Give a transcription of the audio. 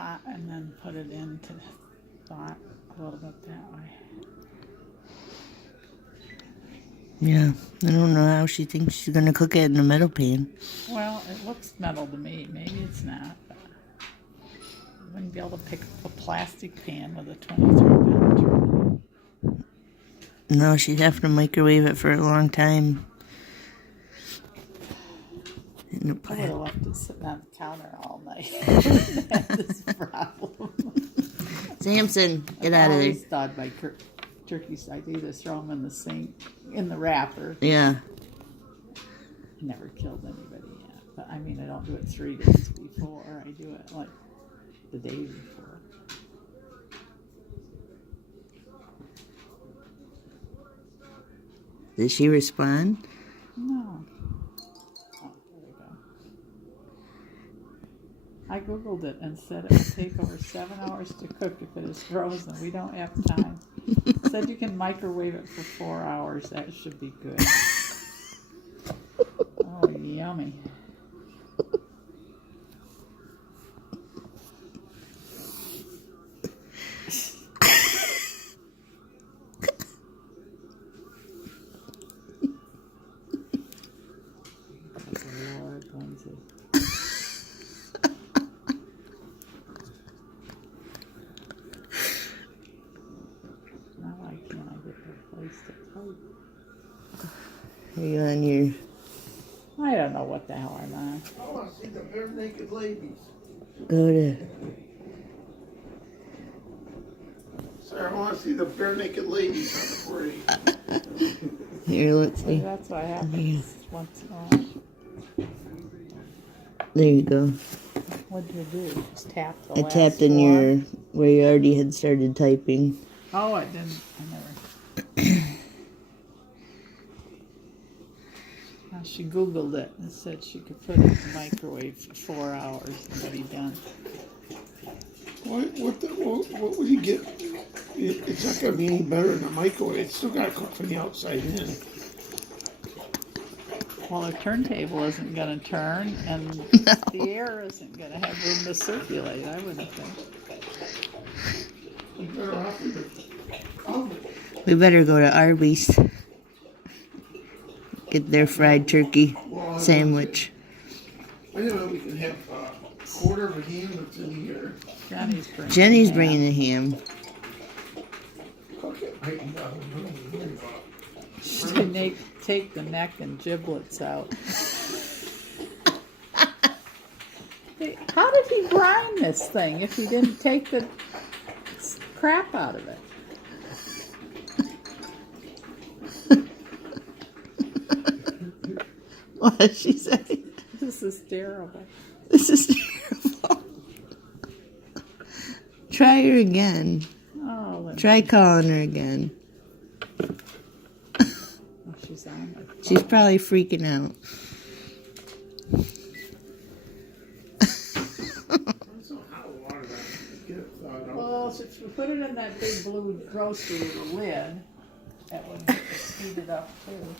pot and then put it into thought a little bit that way. Yeah, I don't know how she thinks she's gonna cook it in a metal pan. Well, it looks metal to me. Maybe it's not. But I wouldn't be able to pick up a plastic pan with a 23-pound turkey. No, she'd have to microwave it for a long time. In the I would have pan. left it sitting on the counter all night. Had this problem. Samson, get out I of there. always thought my turkeys, I'd either throw them in the sink, in the wrapper. Yeah. Never killed anybody yet. But I mean, I don't do it 3 days before. I do it like the day before. Did she respond? No. Oh, there we go. I Googled it and said it would take over 7 hours to cook if it is frozen. We don't have time. Said you can microwave it for 4 hours. That should be good. Oh, yummy. Lord, Lindsay. Now why can't I get the place to type? Are you on your... I don't know what the hell I'm on. I want to see the bare naked ladies. Go to... Sir, I want to see the bare naked ladies on the parade. Here, let's See, see. that's what happens once in a while. There you go. What did you do? Just tap the I last tapped in four? your... where you already had started typing. Oh, I didn't. I never. She Googled it and said she could put it in the microwave for 4 hours and be done. What would you get? It's not going to be any better in the microwave. It's still got to cook from the outside in. Well, the turntable isn't going to turn, and the air isn't going to have room to circulate, I wouldn't think. You better off with the oven. We better go to Arby's. Get their fried turkey sandwich. I know we can have a quarter of a ham that's in here. Jenny's bringing a ham. Cook it right now. They take the neck and giblets out. How did he brine this thing if he didn't take the crap out of it? What did she say? This is terrible. This is terrible. Try her again. Oh, Lindsay. Try calling her again. Oh, she's on it. She's probably freaking out. Well, if we put it in that big blue roaster with a lid, that would speed it up too.